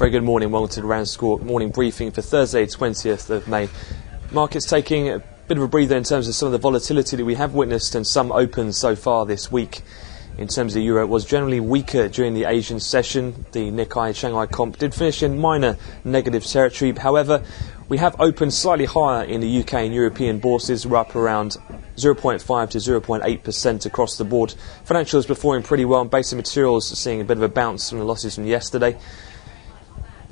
Very good morning, welcome to the RANsquawk morning briefing for Thursday 20th of May. Markets taking a bit of a breather in terms of some of the volatility that we have witnessed and some opens so far this week. In terms of the euro, it was generally weaker during the Asian session. The Nikkei Shanghai comp did finish in minor negative territory. However, we have opened slightly higher in the UK and European bourses. We're up around 0.5 to 0.8% across the board. Financials performing pretty well, and basic materials seeing a bit of a bounce from the losses from yesterday.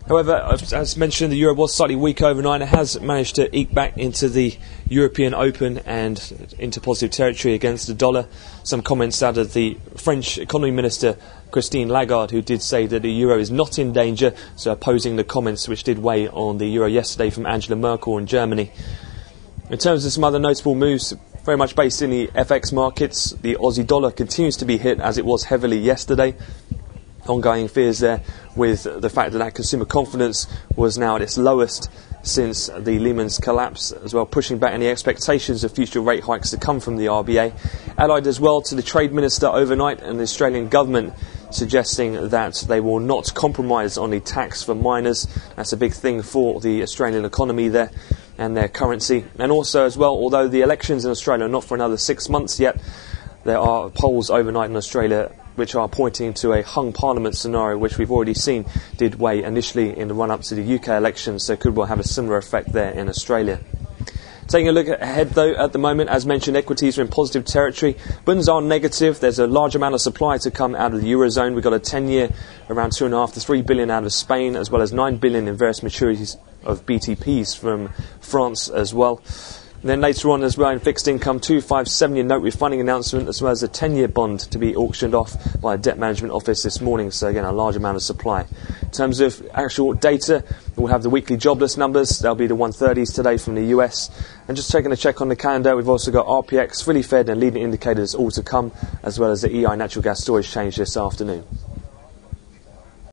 However, as mentioned, the euro was slightly weak overnight. It has managed to eke back into the European Open and into positive territory against the dollar. Some comments out of the French Economy Minister, Christine Lagarde, who did say that the euro is not in danger, so opposing the comments which did weigh on the euro yesterday from Angela Merkel in Germany. In terms of some other notable moves, very much based in the FX markets, the Aussie dollar continues to be hit as it was heavily yesterday. Ongoing fears there with the fact that consumer confidence was now at its lowest since the Lehman's collapse, as well pushing back any expectations of future rate hikes to come from the RBA. Allied as well to the Trade Minister overnight and the Australian government suggesting that they will not compromise on the tax for miners. That's a big thing for the Australian economy there and their currency. And also as well, although the elections in Australia are not for another 6 months yet, there are polls overnight in Australia which are pointing to a hung parliament scenario, which we've already seen did weigh initially in the run-up to the UK elections, so could well have a similar effect there in Australia. Taking a look ahead, though, at the moment, as mentioned, equities are in positive territory. Bunds are negative. There's a large amount of supply to come out of the Eurozone. We've got a 10-year, around 2.5 to 3 billion out of Spain, as well as 9 billion in various maturities of BTPs from France as well. And then later on as well in fixed income, 257-year note refunding announcement, as well as a 10-year bond to be auctioned off by a debt management office this morning. So again, a large amount of supply. In terms of actual data, we'll have the weekly jobless numbers. They'll be the 130s today from the US. And just taking a check on the calendar, we've also got RPX, fully fed and leading indicators all to come, as well as the EI natural gas storage change this afternoon.